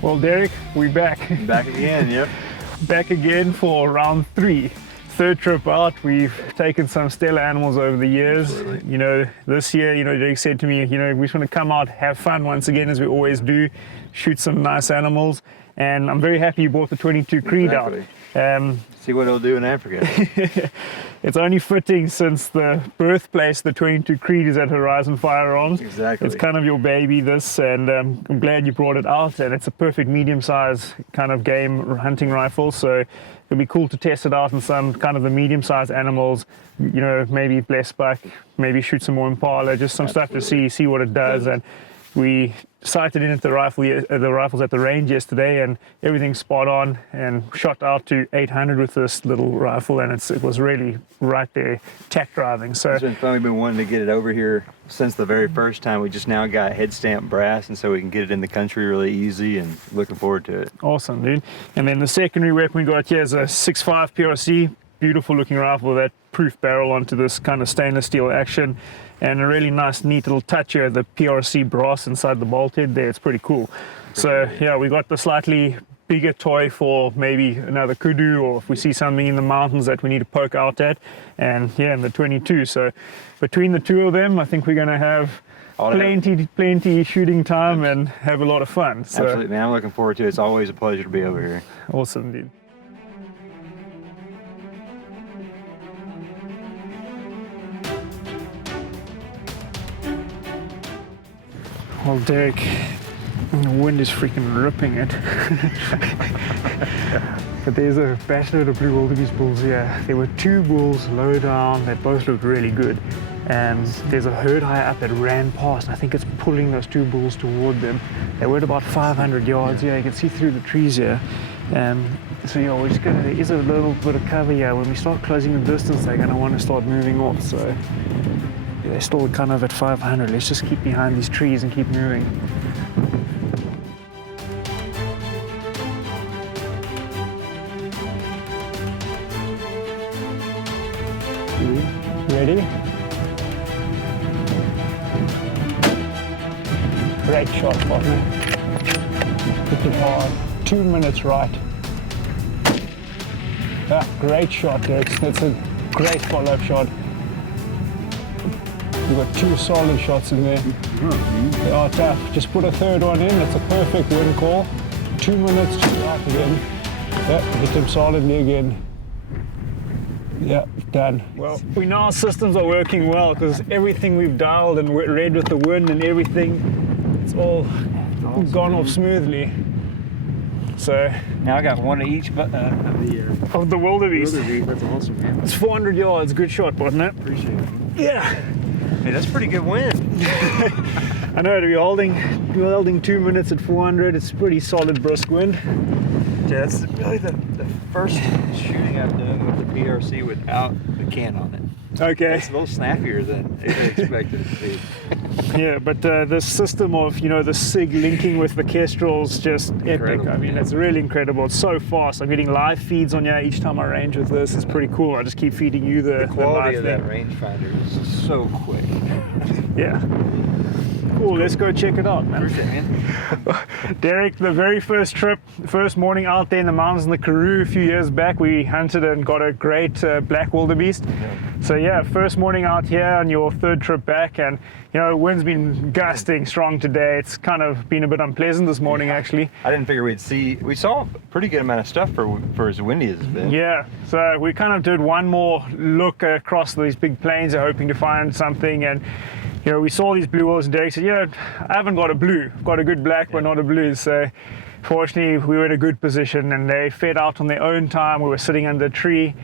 Well, Derek, we're back. Back again, yep. Back again for round 3. Third trip out. We've taken some stellar animals over the years. Absolutely. You know, this year, you know, Derek said to me, you know, we just want to come out, have fun once again, as we always do, shoot some nice animals. And I'm very happy you brought the 22 Creed out. See what it'll do in Africa. It's only fitting since the birthplace, the 22 Creed, is at Horizon Firearms. Exactly. It's kind of your baby, this, and I'm glad you brought it out. And it's a perfect medium-sized kind of game hunting rifle, so it'll be cool to test it out in some kind of the medium-sized animals. You know, maybe bless buck, maybe shoot some more impala, just some stuff to see what it does. And we sighted in at the rifles at the range yesterday, and everything's spot on, and shot out to 800 with this little rifle, and it was really right there tack driving. So It's been fun. We've been wanting to get it over here since the very first time. We just now got head stamp brass, and so we can get it in the country really easy, and looking forward to it. awesome, dude. And then the secondary weapon we got here is a 6.5 PRC, beautiful looking rifle with that proof barrel onto this kind of stainless steel action, and a really nice neat little touch here, the PRC brass inside the bolt head there. It's pretty cool. So yeah, we got the slightly bigger toy for maybe another kudu, or if we see something in the mountains that we need to poke out at, and yeah, and the 22. So between the two of them, I think we're going to have plenty shooting time and have a lot of fun. So Absolutely, man. I'm looking forward to it. It's always a pleasure to be over here. awesome, dude. Well, Derek, the wind is freaking ripping it. But there's a batchload of blue wildebeest bulls here. There were 2 bulls low down that both looked really good. And there's a herd high up that ran past. I think it's pulling those 2 bulls toward them. They were at about 500 yards. Yeah, you can see through the trees here. So yeah, we're just gonna, there is a little bit of cover here. When we start closing the distance, they're gonna want to start moving off. So they're still kind of at 500. Let's just keep behind these trees and keep moving. Ready? Great shot, partner. Hit it hard. 2 minutes right. Ah, great shot, Derek. That's a great follow-up shot. You've got 2 solid shots in there. They are tough. Just put a third one in. It's a perfect win call. 2 minutes to the right again. Yep, hit him solidly again. Yeah, done. Well, we know our systems are working well because everything we've dialed and read with the wind and everything, it's all gone off smoothly. So Now I got one of each of the wildebeest. That's awesome, man. It's 400 yards. Good shot, wasn't it? Appreciate it. Yeah. Hey, that's pretty good wind. I know, to be holding 2 minutes at 400, it's pretty solid brisk wind. Yeah, that's really the first shooting I've done with the PRC without the can on it. Okay. It's a little snappier than I expected it to be. Yeah, but the system of, you know, the SIG linking with the Kestrel's just epic. Incredible, I mean, yeah. it's really incredible. It's so fast. I'm getting live feeds on here each time I range with this. It's pretty cool. I just keep feeding you the Quality live of that feed. rangefinder is so quick. Yeah. Cool, let's go check it out, man. Appreciate it, man. Derrick, the very first trip, first morning out there in the mountains in the Karoo a few years back, we hunted and got a great black wildebeest. Yeah. So yeah, first morning out here on your third trip back, and you know, wind's been gusting strong today. It's kind of been a bit unpleasant this morning, actually. I didn't figure we saw a pretty good amount of stuff for as windy as it's been. Yeah, so we kind of did one more look across these big plains, hoping to find something, and you know, we saw these blue whales, and Derrick said, you know, I haven't got a blue. I've got a good black, but not a blue. So fortunately, we were in a good position, and they fed out on their own time. We were sitting under a tree,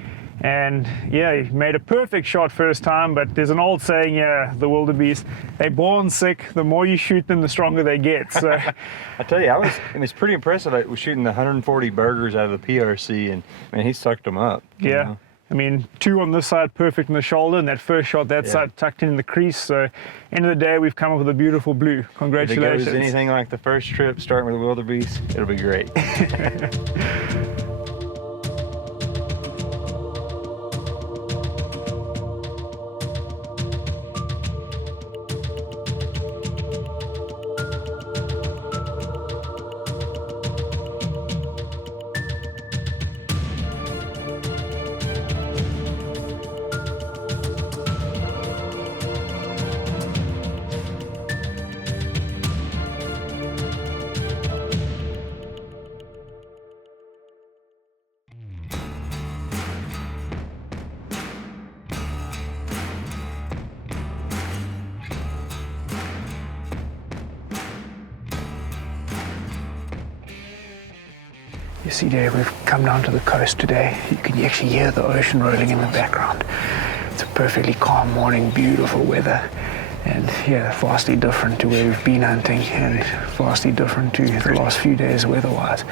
and yeah, he made a perfect shot first time. But there's an old saying, yeah, the wildebeest, they're born sick. The more you shoot them, the stronger they get. So I tell you, it was pretty impressive. I was shooting the 140 burgers out of the PRC, and man, he sucked them up. you yeah. know. I mean, 2 on this side, perfect in the shoulder, and that first shot that side tucked in the crease. So, end of the day, we've come up with a beautiful blue. Congratulations. If it goes anything like the first trip, starting with the wildebeest, it'll be great. You see there, we've come down to the coast today. You can actually hear the ocean rolling in the background. It's a perfectly calm morning, beautiful weather. And yeah, vastly different to where we've been hunting, and vastly different to the last few days weather-wise.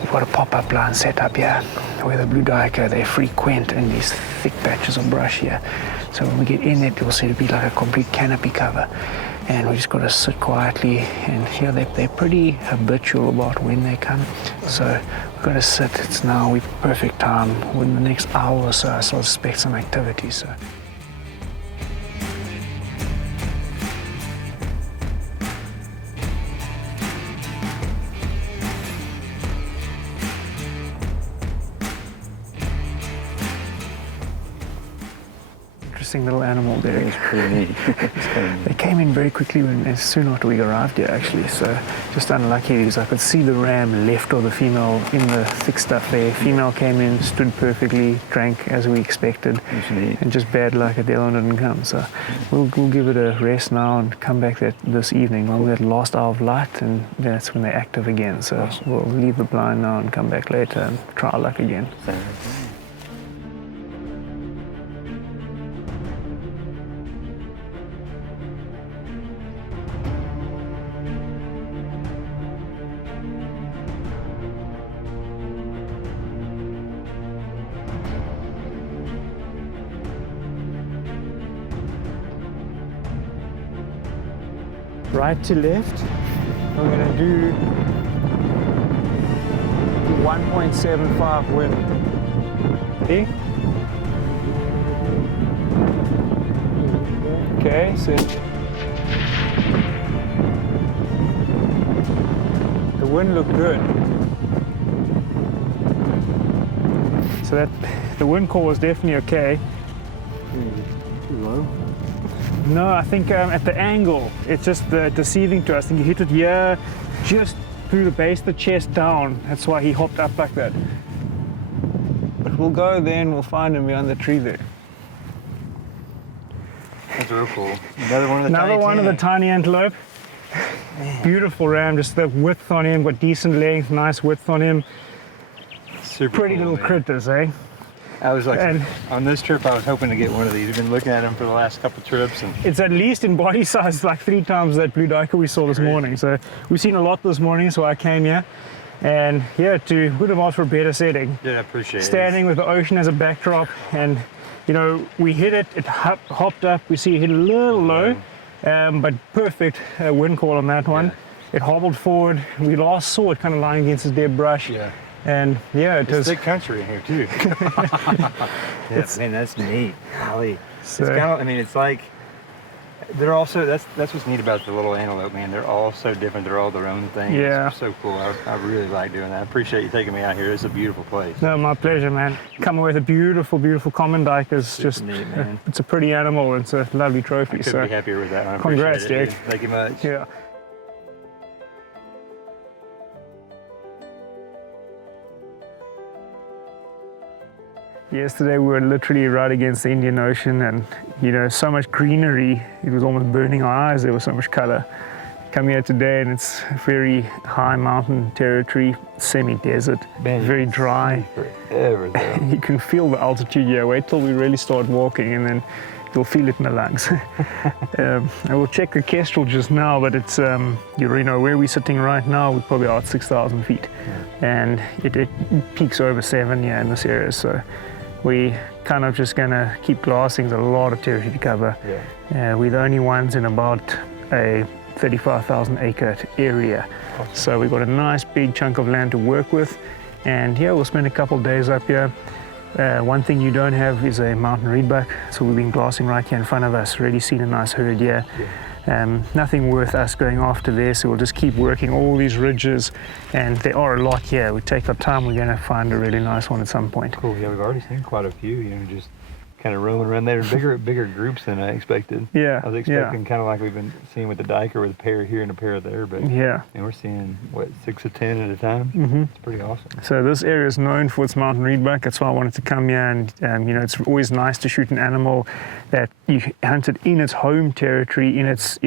We've got a pop-up line set up here where the Blue Duiker, they frequent in these thick patches of brush here. So when we get in it, you'll see it'll be like a complete canopy cover. And we just got to sit quietly, and here they're pretty habitual about when they come. So we've got to sit. It's now we've perfect time. Within the next hour or so, I sort of expect some activity. So. Little animal there. It's pretty neat. It's kind of neat. They came in very quickly as soon after we arrived here, actually. So just unlucky because I could see the ram left of the female in the thick stuff there. Female came in, stood perfectly, drank as we expected, and just bad luck that the other one didn't come. So we'll give it a rest now and come back this evening. We'll get last hour of light, and that's when they're active again. So we'll leave the blind now and come back later and try our luck again. Right to left, we're going to do 1.75 wind. See? Okay, so the wind looked good. So that the wind call was definitely okay. Too low? No, I think at the angle, it's just deceiving to us. I think he hit it here, just through the base of the chest down. That's why he hopped up like that. But we'll go there and we'll find him behind the tree there. That's real cool. Another one of the tiny antelope. Man. Beautiful ram, just the width on him, got decent length, nice width on him. Super Pretty cool, little man. critters, eh? I was like, And- on this trip, I was hoping to get one of these. I've been looking at them for the last couple trips, and It's at least in body size like 3 times that Blue Duiker we saw this morning. So we've seen a lot this morning, so I came here. And yeah, would have asked for a better setting. yeah, I appreciate it. Standing with the ocean as a backdrop, and you know, we hit it, it hopped up, we see it hit a little low, but perfect wind call on that one. Yeah. It hobbled forward. We last saw it kind of lying against this dead brush. Yeah. And yeah, it was thick country in here too. Yeah, man, that's neat. Golly. So, It's kind of, I mean, it's like, they're also, that's what's neat about the little antelope, man. They're all so different. They're all their own thing. Yeah. It's so cool. I really like doing that. I appreciate you taking me out here. It's a beautiful place. no, my pleasure, man. Coming with a beautiful, beautiful common duiker is Super just, neat, man. it's a pretty animal. It's a lovely trophy. Couldn't So be happier with that one. I congrats, appreciate it, Derrick. dude. Thank you much. yeah. Yesterday we were literally right against the Indian Ocean, and you know, so much greenery, it was almost burning our eyes. There was so much color. Come here today and it's very high mountain territory, semi-desert, Man, very dry. Forever though. You can feel the altitude here. Wait till we really start walking and then you'll feel it in the lungs. I will check the Kestrel just now, but it's, you know, where we're sitting right now, we're probably out 6,000 feet. And it peaks over 7 here in this area. So we kind of just gonna keep glassing. There's a lot of territory to cover. Yeah. We're the only ones in about a 35,000 acre area. Awesome. So we've got a nice big chunk of land to work with. And yeah, we'll spend a couple of days up here. One thing you don't have is a mountain reedbuck. So we've been glassing right here in front of us, already seen a nice herd here. Yeah. Nothing worth us going after there, so we'll just keep working all these ridges, and there are a lot here. We take our time, we're going to find a really nice one at some point. Cool. Yeah, we've already seen quite a few, you know, just kind of roaming around there. Bigger groups than I expected. Yeah, I was expecting kind of like we've been seeing with the Duiker with a pair here and a pair there, but yeah. and we're seeing, what, 6 to 10 at a time? Mm-hmm. It's pretty awesome. So this area is known for its mountain reedbuck. That's why I wanted to come here, and you know, it's always nice to shoot an animal that you hunted in its home territory, in its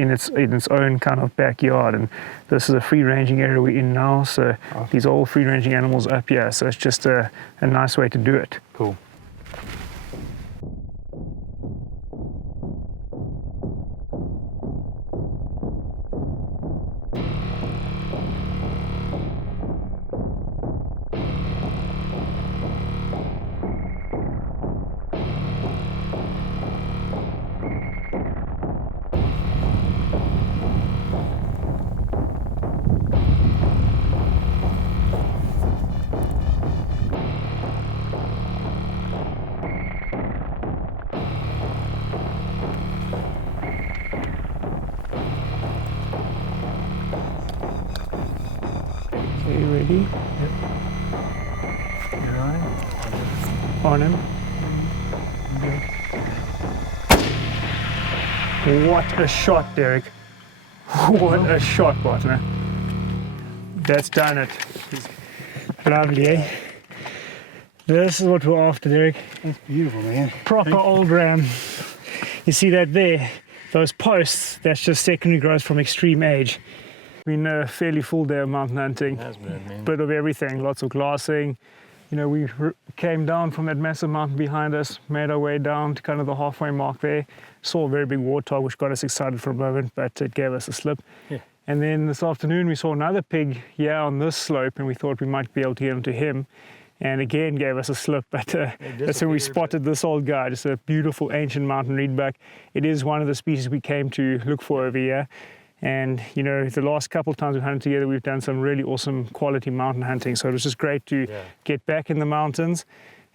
own kind of backyard. And this is a free ranging area we're in now, so Awesome. these are all free ranging animals up here. So it's just a nice way to do it. Cool. Okay, ready? You're On him. What a shot, Derrick. What a shot, partner. That's done it. Lovely, eh? This is what we're after, Derrick. That's beautiful, man. Proper old ram. You see that there? Those posts, that's just secondary growth from extreme age. Been a fairly full day of mountain hunting. Has been, man. Bit of everything, lots of glassing. You know, we came down from that massive mountain behind us, made our way down to kind of the halfway mark there. Saw a very big warthog, which got us excited for a moment, but it gave us a slip. Yeah. And then this afternoon we saw another pig here on this slope, and we thought we might be able to get into him. And again gave us a slip, but that's when we spotted this old guy, just a beautiful ancient mountain reedbuck. It is one of the species we came to look for over here. And you know, the last couple of times we've hunted together, we've done some really awesome quality mountain hunting. So it was just great to get back in the mountains,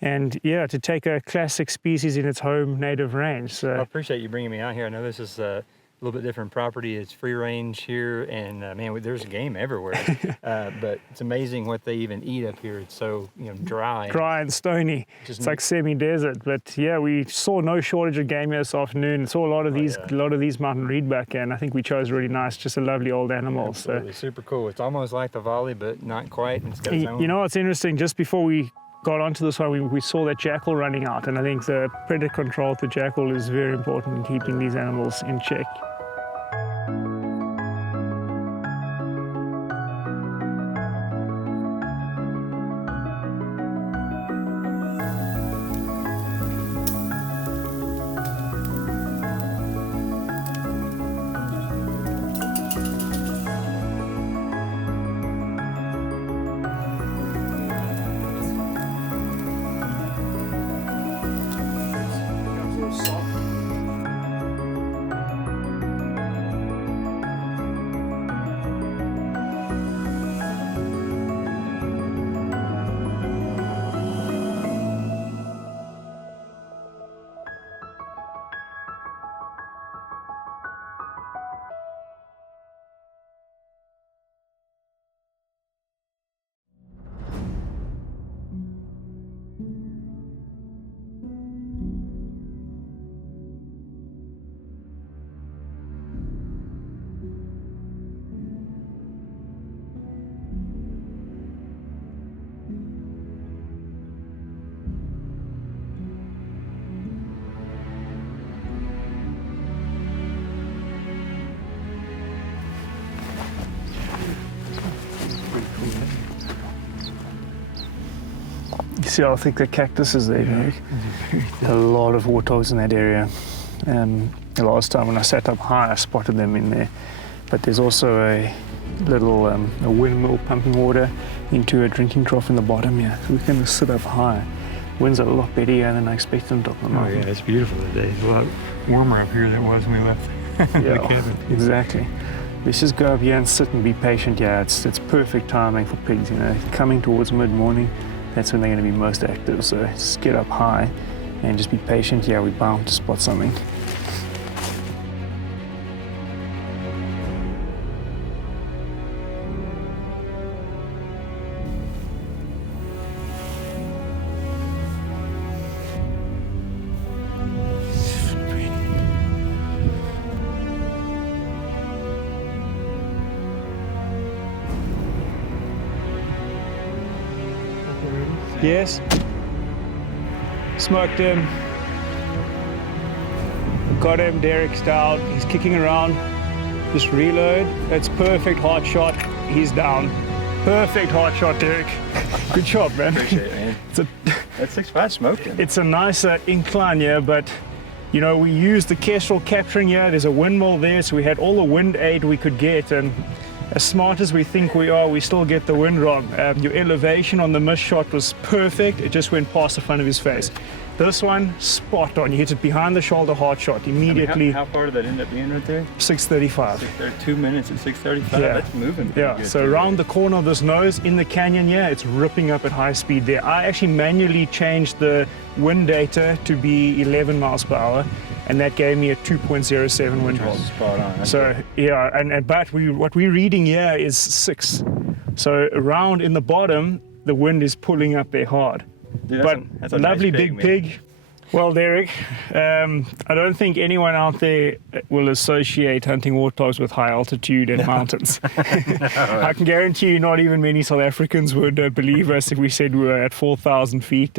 and yeah, to take a classic species in its home native range. So I appreciate you bringing me out here. I know this is a little bit different property. It's free range here, and man, there's game everywhere. But it's amazing what they even eat up here. It's so, you know, dry. dry and stony. It's like semi-desert. But yeah, we saw no shortage of game here this afternoon. Saw a lot of these mountain reedbuck, and I think we chose really nice, just a lovely old animal. Absolutely. So Super cool. It's almost like the volley, but not quite. And it's got its own. you know what's interesting? Just before we got onto this one, we saw that jackal running out, and I think the predator control of the jackal is very important in keeping these animals in check. You see how thick the cactus is there, Derek? A lot of warthogs in that area. The last time when I sat up high, I spotted them in there. But there's also a little a windmill pumping water into a drinking trough in the bottom here. So we can just sit up high. Wind's a lot better here than I expected on top of the mountain. Oh yeah, it's beautiful today. It's a lot warmer up here than it was when we left the cabin. Exactly. Let's just go up here and sit and be patient. Yeah, it's perfect timing for pigs, you know. Coming towards mid-morning, that's when they're going to be most active. So just get up high and just be patient. Yeah, we're bound to spot something. Yes. Smoked him. Got him. Derrick's down. He's kicking around. Just reload. That's perfect. Hard shot. He's down. Perfect hard shot, Derrick. Good job, man. Appreciate it, man. That 6.5 smoked him. It's a nice incline here, but you know, we used the Kestrel capturing here. There's a windmill there, so we had all the wind aid we could get, and as smart as we think we are, we still get the wind wrong. Your elevation on the missed shot was perfect. It just went past the front of his face. This one, spot on. You hit it behind the shoulder, hard shot. Immediately. How far did that end up being right there? 6:35. 2 minutes at 6:35. Yeah. That's moving. Yeah, Good so too. around the corner of this nose, in the canyon here, it's ripping up at high speed there. I actually manually changed the wind data to be 11 miles per hour, and that gave me a 2.07 wind hold. Spot on. So yeah, but what we're reading here is 6. So around in the bottom, the wind is pulling up there hard. Dude, But that's a lovely nice big man. pig. Well, Derrick, I don't think anyone out there will associate hunting warthogs with high altitude and mountains. I can guarantee you not even many South Africans would believe us if we said we were at 4,000 feet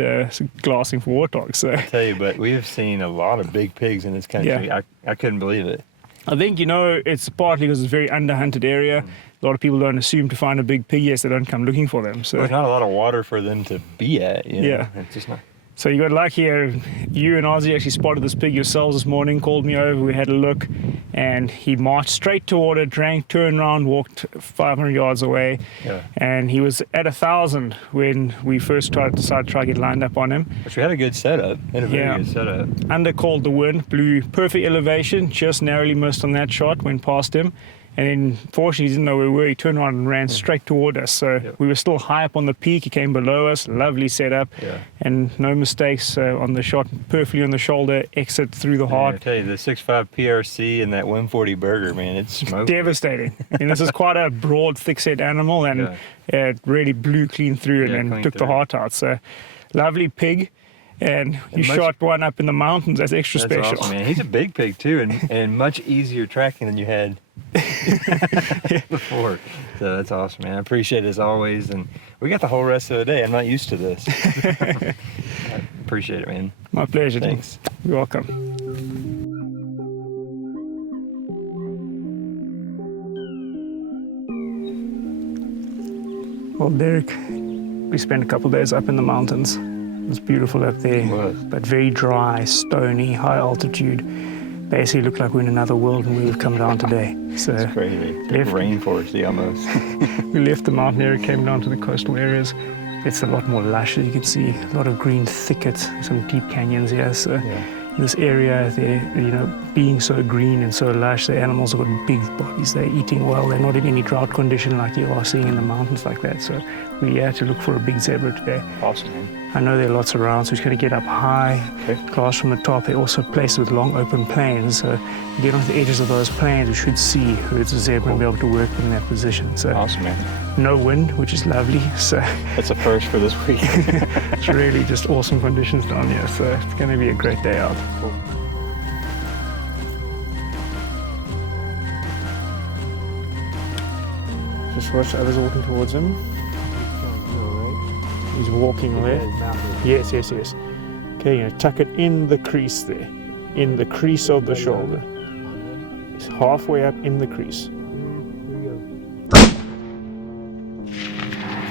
glassing for warthogs. So. I tell you, but we have seen a lot of big pigs in this country. Yeah. I couldn't believe it. I think, you know, it's partly because it's a very underhunted area. A lot of people don't assume to find a big pig, yes, they don't come looking for them. So There's not a lot of water for them to be at. You know? Yeah. It's just not. So you got lucky here. You and Ozzy actually spotted this pig yourselves this morning, called me over, we had a look, and he marched straight toward it, drank, turned around, walked 500 yards away, Yeah. and he was at 1,000 when we first decided to try to get lined up on him. Which we had a good setup. Had a very Yeah. good setup. Undercalled the wind, blew perfect elevation, just narrowly missed on that shot, went past him. And then, fortunately, he didn't know where we were. He turned around and ran straight toward us. So we were still high up on the peak. He came below us. Lovely setup. Yeah. And no mistakes on the shot. Perfectly on the shoulder. Exit through the I heart. tell you, the 6.5 PRC and that 140 burger, man, it's smoked. Devastating. And this is quite a broad, thick-set animal. And it really blew clean through Yeah, and clean took the through. heart out. So, lovely pig. And you much- shot one up in the mountains. That's extra That's special. awesome, man. He's a big pig, too, and much easier tracking than you had before. So that's awesome, man. I appreciate it as always. And we got the whole rest of the day. I'm not used to this. I appreciate it, man. My pleasure. Thanks. You're welcome. Well, Derrick, we spent a couple of days up in the mountains. It was beautiful up there, It was. but very dry, stony, high altitude. Basically looked like we're in another world when we've come down today. So It's crazy. Left. Rainforesty almost. we left the mountain area, came down to the coastal areas. It's a lot more lush, as you can see. A lot of green thickets, some deep canyons here. So this area, you know, being so green and so lush, the animals have got big bodies. They're eating well. They're not in any drought condition like you are seeing in the mountains like that. So we're here to look for a big zebra today. Awesome, man. I know there are lots around, so we're just going to get up high, glass from the top. There are also places with long open plains. So get on the edges of those plains, we should see herds of zebra and be able to work in that position. So Awesome, man. no wind, which is lovely. So That's a first for this week. it's really just awesome conditions down here. So it's going to be a great day out. Just watch others walking towards him. He's walking away. Yes. Okay, you're going to tuck it in the crease there. In the crease of the shoulder. It's halfway up in the crease.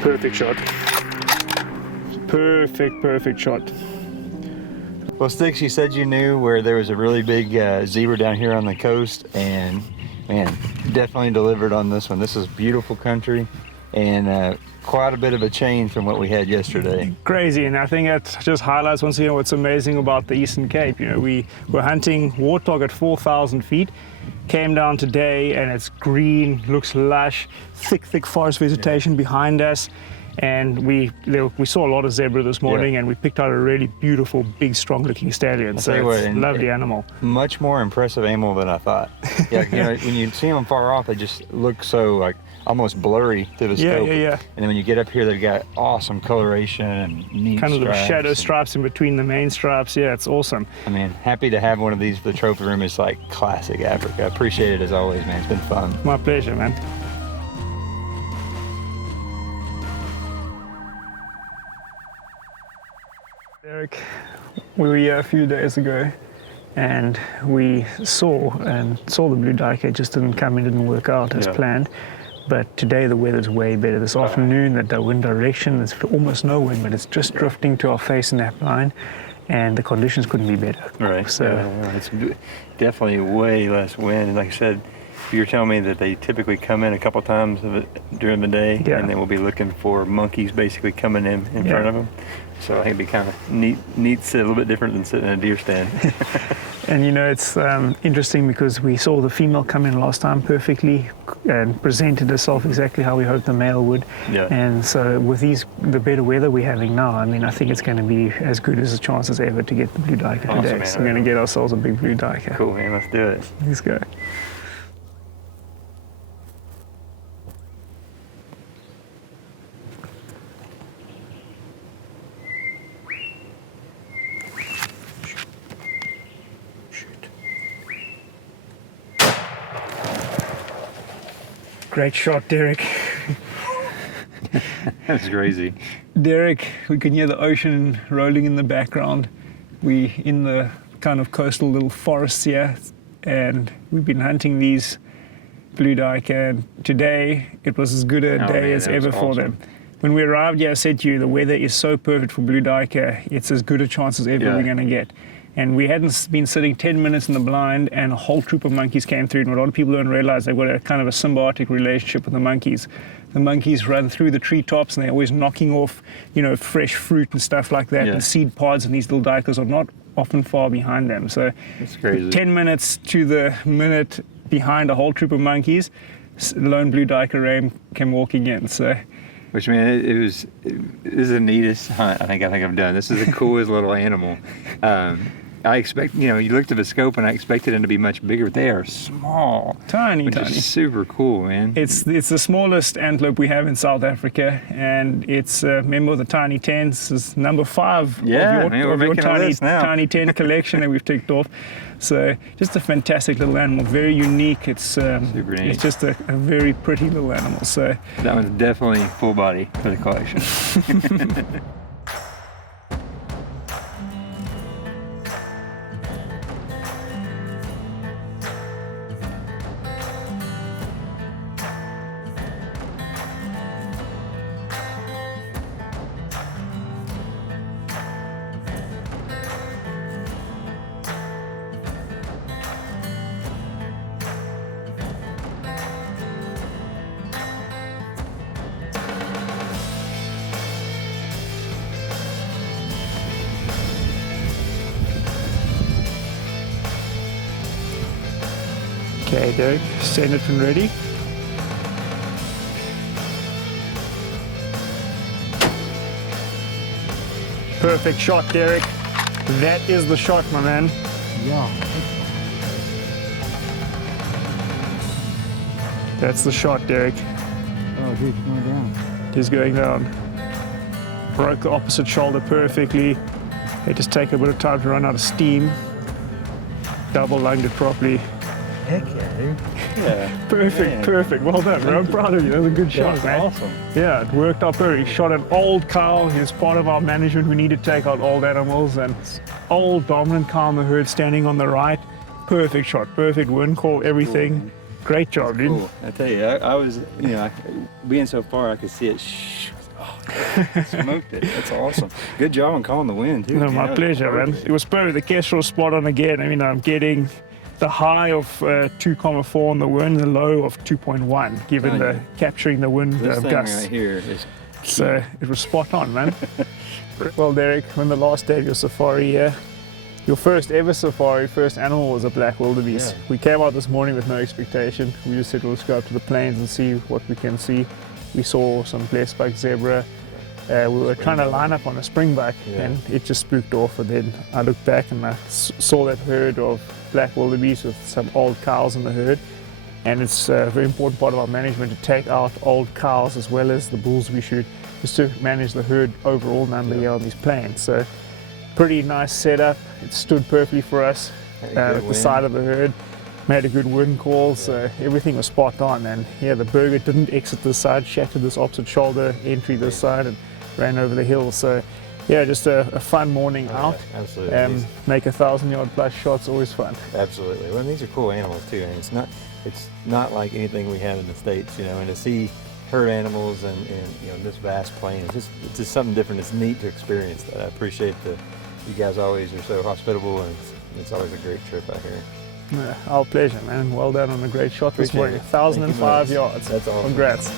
Perfect shot. Perfect shot. Well, Stix, you said you knew where there was a really big zebra down here on the coast, and man, definitely delivered on this one. This is beautiful country, and quite a bit of a change from what we had yesterday. Crazy, and I think that just highlights once again what's amazing about the Eastern Cape. You know, we were hunting warthog at 4,000 feet, came down today, and it's green, looks lush, thick forest vegetation behind us. And we saw a lot of zebra this morning, and we picked out a really beautiful, big, strong-looking stallion. So it's a lovely animal. Much more impressive animal than I thought. Yeah, you know, when you see them far off, they just look so like almost blurry to the scope. Yeah. And then when you get up here, they've got awesome coloration and neat kind of little stripes shadow stripes in between the main stripes. Yeah, it's awesome. I mean, happy to have one of these for the trophy room. It's like classic Africa. I appreciate it as always, man. It's been fun. My pleasure, man. Derrick, we were here a few days ago, and we saw the Blue Duiker. It just didn't come in, didn't work out as planned. But today the weather's way better. This afternoon, the wind direction, there's almost no wind, but it's just drifting to our face in that line, and the conditions couldn't be better. Right. So it's definitely way less wind. And like I said, you're telling me that they typically come in a couple times during the day, and then we'll be looking for monkeys basically coming in front of them. So I think it'd be kind of neat, a little bit different than sitting in a deer stand. And you know, it's interesting because we saw the female come in last time perfectly and presented herself exactly how we hoped the male would. Yeah. And so with the better weather we're having now, I mean, I think it's going to be as good as a chance as ever to get the Blue Duiker today. Man. So we're going to get ourselves a big Blue Duiker. Cool, man. Let's do it. Let's go. Great shot, Derrick. That's crazy. Derrick, we can hear the ocean rolling in the background. We in the kind of coastal little forests here, and we've been hunting these Blue Duiker, and today it was as good a day as ever for them. When we arrived here, I said to you, the weather is so perfect for Blue Duiker, it's as good a chance as ever we're going to get. And we hadn't been sitting 10 minutes in the blind, and a whole troop of monkeys came through. And what a lot of people don't realize, they've got a kind of a symbiotic relationship with the monkeys. The monkeys run through the treetops, and they're always knocking off, you know, fresh fruit and stuff like that. And seed pods, and these little duikers are not often far behind them. So that's crazy. 10 minutes to the minute behind a whole troop of monkeys, lone Blue Duiker came walking in. So. Which, man, this is the neatest hunt I think I've done. This is the coolest little animal. I expect, you know, you looked at the scope and I expected them to be much bigger. They are small. Tiny. Is super cool, man. It's the smallest antelope we have in South Africa, and it's a member of the Tiny 10. This is number 5 of your Tiny 10 collection that we've ticked off. So just a fantastic little animal, very unique. It's super neat. It's just a very pretty little animal. So that one's definitely full body for the collection. Okay, Derrick, stand it and ready. Perfect shot, Derrick. That is the shot, my man. Yeah. That's the shot, Derrick. Oh, he's going down. He's going down. Broke the opposite shoulder perfectly. They just take a bit of time to run out of steam. Double lunged it properly. Heck yeah, dude. Yeah. Perfect. Well done, bro. I'm proud of you. That was a good shot, man. Awesome. Yeah, it worked out perfect. He shot an old cow. He was part of our management. We need to take out old animals, and old dominant cow in the herd standing on the right. Perfect shot. Perfect wind call, everything. Cool, great job, dude. Cool. I tell you, I was, you know, being so far, I could see it. Oh, Smoked it. That's awesome. Good job on calling the wind too. No, my pleasure, man. It was perfect. The Kestrel spot on again. I mean, I'm getting the high of 2.4 on the wind, the low of 2.1, given the capturing the wind This thing gusts. right here is So it was spot on, man. Well, Derrick, when the last day of your safari here, your first ever safari, first animal was a black wildebeest. Yeah. We came out this morning with no expectation. We just said, let's go up to the plains and see what we can see. We saw some blessbuck zebra. We were trying to line up on a springbuck, and it just spooked off. And then I looked back and I saw that herd of black wildebeest with some old cows in the herd. And it's a very important part of our management to take out old cows as well as the bulls we shoot, just to manage the herd overall number here on these plains. So pretty nice setup. It stood perfectly for us at the side of the herd. Made a good wind call, so everything was spot on. And yeah, the burger didn't exit this side, shattered this opposite shoulder entry this side and ran over the hill. So yeah, just a fun morning out. Absolutely. Make 1,000-yard plus shots, always fun. Absolutely. Well, these are cool animals too, and it's not like anything we have in the States, you know. And to see herd animals and you know, this vast plain, it's just something different. It's neat to experience that. I appreciate you guys always are so hospitable, and it's always a great trip out here. Our pleasure, man. Well done on a great shot this morning. 1,005 yards. That's awesome. Congrats.